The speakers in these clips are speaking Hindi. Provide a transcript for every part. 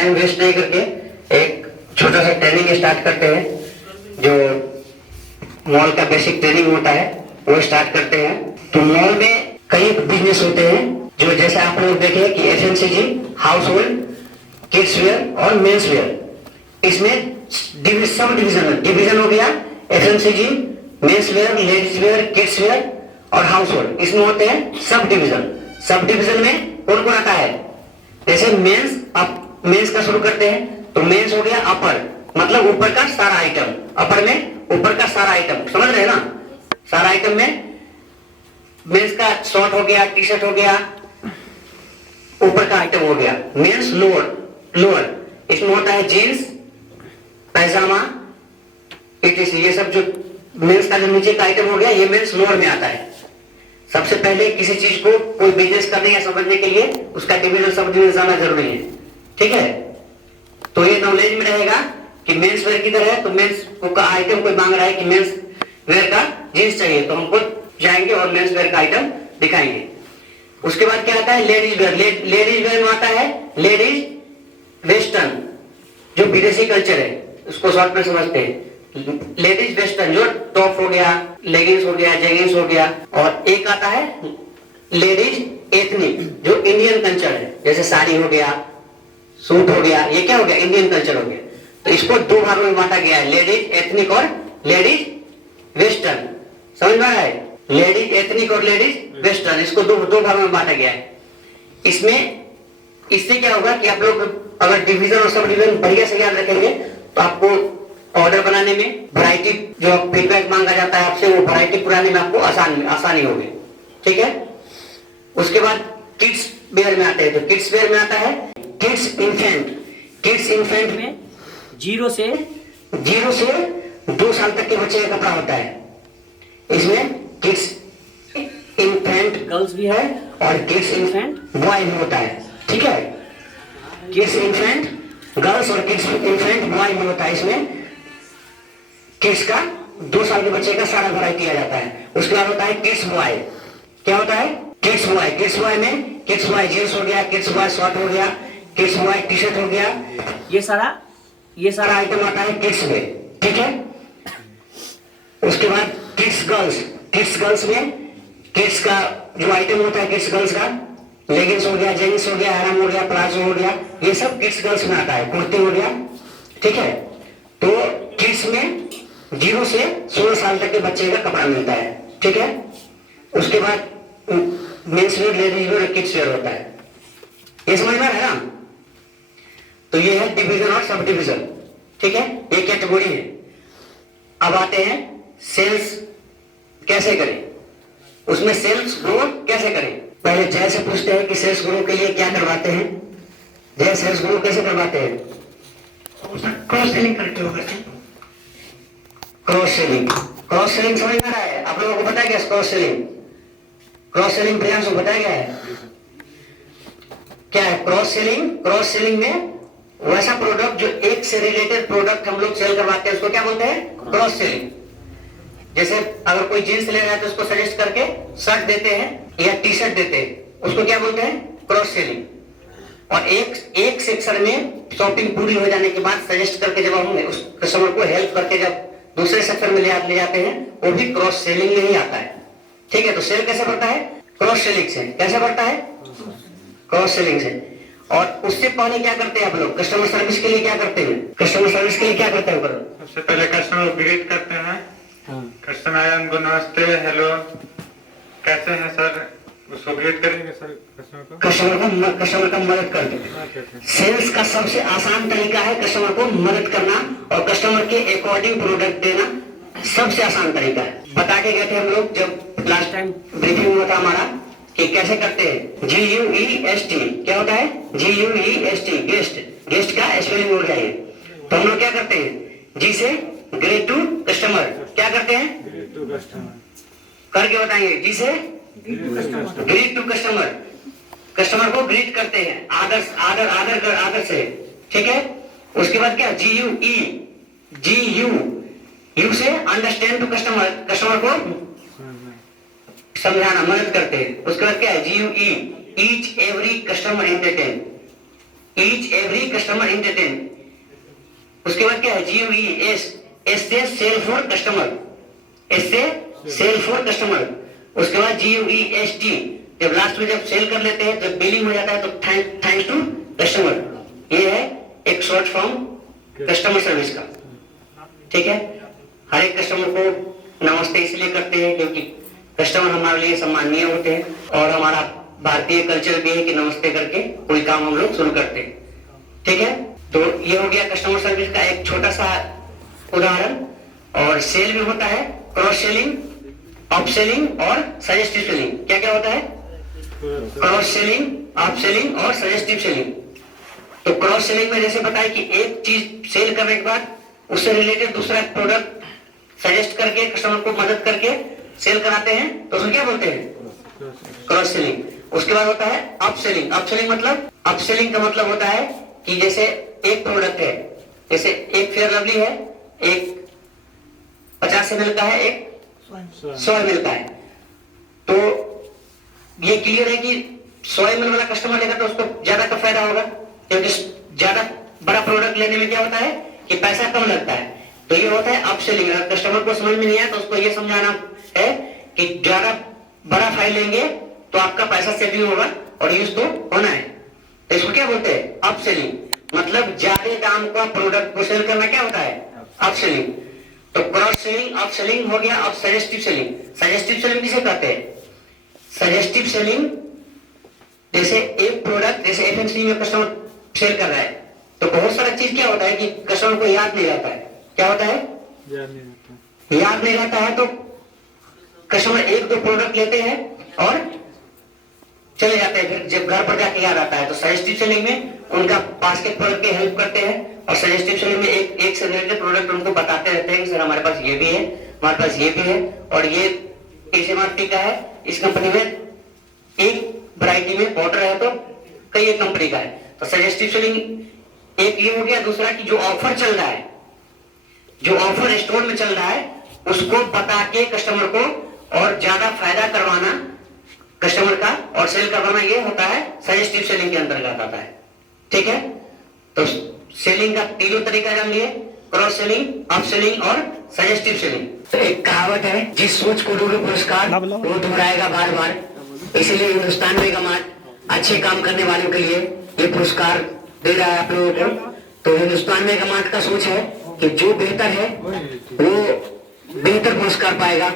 टाइम वेस्ट नहीं करके एक छोटा सा ट्रेनिंग स्टार्ट करते हैं। जो मॉल का बेसिक ट्रेनिंग होता है वो स्टार्ट करते हैं। तो मॉल में कई बिजनेस होते हैं, जो जैसे आप लोग देखे कि FMCG, house hold, kids where और मेंस वेयर। इसमें सब डिवीजन हो गया। FMCG, men's wear, ladies wear, kids where और हाउस होल्ड, इसमें होते हैं सब डिवीजन। सब डिवीजन में कौन कौन आता है? जैसे मेंस का शुरू करते हैं तो मेंस हो गया अपर, मतलब ऊपर का सारा आइटम। अपर में ऊपर का सारा आइटम, समझ रहे हैं ना? सारा आइटम में मेंस का शॉर्ट हो गया, टी शर्ट हो गया, ऊपर का आइटम हो गया। मेंस लोअर, इसमें होता है जीन्स, पैजामा, इटीसी। ये सब जो मेंस का जो नीचे का आइटम हो गया, ये मेंस लोअर में आता है। सबसे पहले किसी चीज को कोई बिजनेस करने या समझने के लिए उसका डिवीजन, सब डिवीजन जाना जरूरी है। ठीक है, तो ये नॉलेज में रहेगा कि मेंस वेयर किधर है। तो मेंस का आइटम कोई मांग रहा है कि मेंस वेयर का जींस चाहिए, तो हमको जाएंगे और मेंस वेयर का आइटम दिखाएंगे। उसके बाद क्या आता है? Ladies wear. लेडीज वेयर में आता है लेडीज वेस्टर्न, जो विदेशी कल्चर है उसको शॉर्ट में समझते हैं। लेडीज वेस्टर्न जो टॉप हो गया, लेगिंग्स हो गया, जेगिंग्स हो गया। और एक आता है लेडीज एथनिक, जो इंडियन कल्चर है, जैसे साड़ी हो गया, सूट हो गया, ये क्या हो गया? इंडियन कल्चर हो गया। तो इसको दो भागों में बांटा गया है, लेडीज एथनिक और लेडीज वेस्टर्न। समझ में आया है? लेडीज एथनिक और लेडीज वेस्टर्न, इसको दो भागों में बांटा गया है। इससे क्या होगा कि आप लोग अगर डिवीजन और सब डिवीजन बढ़िया से याद रखेंगे तो आपको ऑर्डर बनाने में, वैरायटी जो फीडबैक मांगा जाता है आपसे, वो वैरायटी पुराने में आपको आसानी होगी। ठीक है, उसके बाद किड्स वेयर में आते हैं। तो किड्स वेयर में आता है किड्स इन्फेंट। किड्स इन्फेंट में 0 से 2 साल तक के बच्चे का कपड़ा होता है। इसमें किड्स इन्फेंट गर्ल्स भी है और किड्स इन्फेंट बॉय भी होता है। ठीक है, किड्स इन्फेंट गर्ल्स और किड्स इन्फेंट बॉय भी होता है। इसमें किड्स का 2 साल के बच्चे का सारा वैरायटी आ जाता है। उसके बाद होता है किड्स बॉय। क्या होता है? Kids boy. किड्स बॉय में किड्स बॉय जींस हो गया, किड्स बॉय शॉर्ट हो गया, किड्स बॉय टी शर्ट हो गया, ये सारा आइटम आता है किड्स में। ठीक है, उसके बाद किड्स गर्ल्स। किड्स गर्ल्स में किड्स का जो आइटम होता है किड्स गर्ल्स का, लेगिंग्स हो गया, जेगिंग्स हो गया, हैरम हो गया, प्लाजो हो गया, ये सब किड्स गर्ल्स में आता है। कुर्ती हो गया। ठीक है, तो किड्स में 0 से 16 साल तक के बच्चे का कपड़ा मिलता है। ठीक है, उसके बाद मेंस वेयर, लेडीज वेयर और किड्स वेयर होता है। ये समझ में है ना? तो ये है डिवीजन और सब डिवीजन। ठीक है, ये कैटेगरी है। अब आते हैं सेल्स कैसे करें, उसमें सेल्स ग्रो कैसे करें। पहले जय से पूछते हैं कि सेल्स ग्रो के लिए क्या करवाते हैं। जय, सेल्स ग्रो कैसे करवाते हैं? क्रॉस सेलिंग करते हो। क्रॉस सेलिंग समझ में आ रहा है? आप लोगों को पता है क्या cross selling? Cross selling Priyansh को बताया गया है क्या है क्रॉस सेलिंग? क्रॉस सेलिंग में वैसा प्रोडक्ट जो एक से रिलेटेड प्रोडक्ट हम लोग सेल करवाते हैं, उसको क्या बोलते हैं? Cross selling. जैसे अगर कोई जींस ले रहा है तो उसको सजेस्ट करके शर्ट देते हैं या टी शर्ट देते हैं, उसको क्या बोलते हैं? Cross selling. और एक सेक्शन में शॉपिंग पूरी हो जाने के बाद सजेस्ट करके जब हम उस कस्टमर को हेल्प करके जब दूसरे सेक्शन में ले जाते हैं, वो भी क्रॉस सेलिंग में ही आता है। ठीक है, तो सेल कैसे बढ़ता है? क्रॉस सेलिंग से। कैसे बढ़ता है? क्रॉस सेलिंग से। और उससे पहले क्या करते हैं आप लोग? कस्टमर सर्विस के लिए क्या करते हैं? कस्टमर सर्विस के लिए क्या करते हैं? सबसे पहले कस्टमर ग्रीट करते हैं। कस्टमर आया, उनको नमस्ते, हेलो, कैसे हैं सर, उसको ग्रीट करेंगे सर। कस्टमर का मदद करते हैं। सेल्स का सबसे आसान तरीका है कस्टमर को मदद करना और कस्टमर के अकॉर्डिंग प्रोडक्ट देना। सबसे आसान तरीका है। बता के गए थे हम लोग जब लास्ट टाइम ब्रीफिंग हुआ था हमारा कि कैसे करते हैं। GUEST क्या होता है? GUEST guest. गेस्ट का स्पेलिंग हो जाए तो हम लोग क्या करते हैं? जी से ग्रेट टू कस्टमर। क्या करते हैं? करके बताएंगे। जी से ग्रीट टू कस्टमर। कस्टमर को ग्रीट करते हैं आदर से। ठीक है, उसके बाद क्या? GU से अंडरस्टैंड टू कस्टमर, कस्टमर को समझाना, मदद करते हैं। उसके बाद क्या है? GUE each every customer entertain. Each every customer entertain. उसके बाद क्या है, GUES, एस से सेल फॉर कस्टमर, एस से सेल फॉर कस्टमर। उसके बाद GUEST, जब लास्ट में जब सेल कर लेते हैं, जब बिलिंग हो जाता है तो थैंक्स टू कस्टमर। ये है एक शॉर्ट फॉर्म कस्टमर सर्विस का। ठीक है, हर एक कस्टमर को नमस्ते इसलिए करते हैं क्योंकि कस्टमर हमारे लिए सम्माननीय होते हैं, और हमारा भारतीय कल्चर भी है कि नमस्ते करके कोई काम हम लोग शुरू करते हैं। ठीक है, तो ये हो गया कस्टमर सर्विस का एक छोटा सा उदाहरण। और सेल में होता है क्रॉस सेलिंग, अप सेलिंग और सजेस्टिव सेलिंग। क्या क्या होता है, क्रॉस सेलिंग, अप सेलिंग और सजेस्टिव सेलिंग। तो क्रॉस सेलिंग में जैसे बताया कि एक चीज सेल करने के बाद उससे रिलेटेड दूसरा प्रोडक्ट सजेस्ट करके कस्टमर को मदद करके सेल कराते हैं, तो उसको क्या बोलते हैं, क्रॉस सेलिंग। उसके बाद होता है अप सेलिंग। अप सेलिंग मतलब, अप सेलिंग का मतलब होता है कि जैसे एक प्रोडक्ट है, जैसे एक फेयर लवली है, एक 50 ml का है, एक 100 ml का है। तो ये क्लियर है कि 100 ml वाला कस्टमर लेगा तो उसको ज्यादा का फायदा होगा, क्योंकि ज्यादा बड़ा प्रोडक्ट लेने में क्या होता है कि पैसा कम लगता है। तो ये होता है अप सेलिंग। अगर कस्टमर को समझ में नहीं आया तो उसको ये समझाना है कि ज्यादा बड़ा फाइल लेंगे तो आपका पैसा सेविंग होगा और यूज तो होना है। तो इसको क्या बोलते हैं, अप सेलिंग। मतलब ज्यादा दाम का प्रोडक्ट को सेल करना क्या होता है, अप सेलिंग। तो क्रॉस सेलिंग, अप सेलिंग हो गया। अब सजेस्टिव सेलिंग। सजेस्टिव सेलिंग किसे कहते हैं, सजेस्टिव सेलिंग जैसे एक प्रोडक्ट, जैसे FMCG में कस्टमर सेल कर रहा है तो बहुत सारा चीज क्या होता है कि कस्टमर को याद नहीं रहता है। क्या होता है, याद नहीं रहता है। तो कस्टमर एक दो प्रोडक्ट लेते हैं और चले जाते हैं, फिर जब घर पर जाके याद आता है। तो सजेस्टिव सेलिंग में उनका बास्केट प्रोडक्ट की हेल्प करते हैं, और सजेस्टिव सेलिंग में एक से रिलेटेड प्रोडक्ट उनको बताते रहते हैं कि सर हमारे पास ये भी है, हमारे पास ये भी है, और ये इस MRP का है, इस कंपनी में एक वैरायटी में ऑर्डर है तो कई एक कंपनी का है। तो सजेस्टिव सेलिंग एक ये हो गया। दूसरा कि जो ऑफर चल रहा है, जो ऑफर स्टोर में चल रहा है उसको बता के कस्टमर को और ज्यादा फायदा करवाना कस्टमर का और सेल करवाना, ये होता है सजेस्टिव सेलिंग के अंतर्गत आता है। ठीक है, तो सेलिंग का तीनों तरीका जान लिए, क्रॉस सेलिंग, अप सेलिंग और सजेस्टिव सेलिंग। तो एक कहावत है, जिस सोच को डूबे पुरस्कार वो दोहराएगा बार बार। इसीलिए हिंदुस्तान मेगा मार्ट अच्छे काम करने वालों के लिए ये पुरस्कार दे रहा है आप लोगों को। तो हिंदुस्तान मेगा मार्ट का सोच है कि जो बेहतर है वो बेहतर पुरस्कार पाएगा।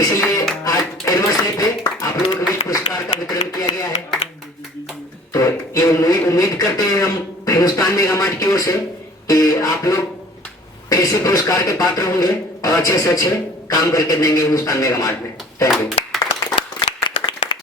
इसलिए आज एनिवर्सरी पे आप लोगों के बीच पुरस्कार का वितरण किया गया है। तो ये उम्मीद करते हैं हम हिंदुस्तान मेगा मार्ट की ओर से कि आप लोग ऐसे पुरस्कार के पात्र होंगे और अच्छे से अच्छे काम करके देंगे हिंदुस्तान मेगा मार्ट में। Thank you.